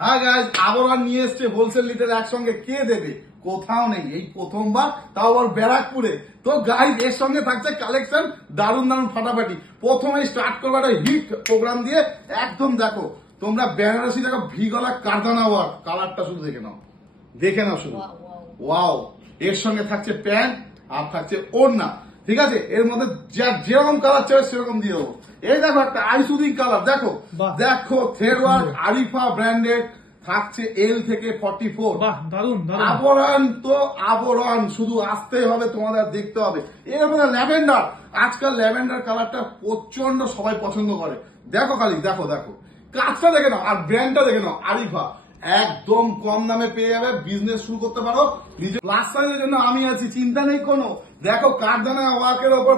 হ্যাঁ গাইজ, আবরণ নিয়ে এসছে হোলসেল লিটার একসঙ্গে, কে দেবে? কোথাও নেই, এই প্রথমবার, তাও আবার ব্যারাকপুরে। তো গাইজ এর সঙ্গে থাকছে কালেকশন দারুণ দারুণ ফাটাফাটি। প্রথমে স্টার্ট করবো একটা হিট প্রোগ্রাম দিয়ে, একদম দেখো তোমরা বেনারসি দেখো ভি গলা কারদানা ওয়ার্ক, কালারটা শুধু দেখে নাও, দেখে নাও শুধু, ওয়াও। এর সঙ্গে থাকছে প্যান্ট আর থাকছে ওড়না, ঠিক আছে? এর মধ্যে যেরকম কালার চাই সেরকম দিয়ে দেবো। এই দেখো একটা আইসুদিং কালার, দেখো দেখো থ্রেড ওয়ার্ক, আরিফা ব্র্যান্ডেড, থাকছে এল থেকে 44। দারুন আবরণ তো আবরণ, শুধু আসতেই হবে, তোমাদের দেখতে হবে। এর মধ্যে ল্যাভেন্ডার, আজকাল ল্যাভেন্ডার কালারটা প্রচন্ড সবাই পছন্দ করে। দেখো খালি দেখো দেখো কাজটা দেখে নাও, আর ব্র্যান্ডটা দেখে নাও, আরিফা। একদম কম দামে পেয়ে যাবে, বিজনেস শুরু করতে পারো নিজে। প্লাস সাইজের জন্য আমি আছি, চিন্তা নেই কোনো। দেখো কারদানা ওয়ার্কের ওপর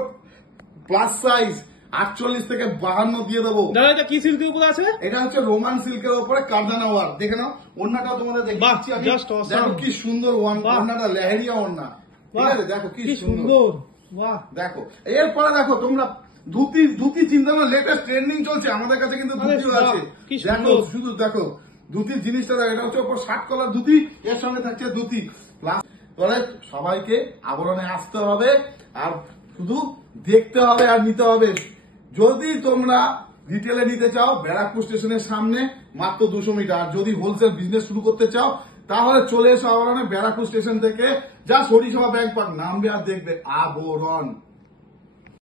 প্লাস সাইজ 48 থেকে 52 দিয়ে দেবো। দাদা এটা কি সিল্কের উপর আছে? এটা হচ্ছে রোমান সিল্কের উপরে কারদানা ওয়ার্ক, দেখে নাও। ওড়নাটাও তোমাদের দেখাচ্ছি আমি, দেখো কি সুন্দর ওড়নাটা, লেহেরিয়া ওড়না, ঠিক আছে? দেখো কি সুন্দর, দেখো। এরপরে দেখো তোমরা ধুতি, ধুতি চিন্তা না, লেটেস্ট ট্রেন্ডিং চলছে আমাদের কাছে, কিন্তু ধুতিও আছে। দেখো শুধু দেখো ধুতির জিনিসটা দেখো, এটা হচ্ছে ওপর শার্ট কলার ধুতি, এর সঙ্গে থাকছে ধুতি প্লাস। সবাইকে আবরণে আসতে হবে, আর শুধু দেখতে হবে আর নিতে হবে। যদি তোমরা রিটেলে নিতে চাও, ব্যারাকপুর স্টেশনের সামনে মাত্র 200 মিটার। যদি হোলসেল বিজনেস শুরু করতে চাও, তাহলে চলে এসো আবরণে। ব্যারাকপুর স্টেশন থেকে যা সরিষাবা ব্যাংক পার্ক নামবে আর দেখবে আবরণ।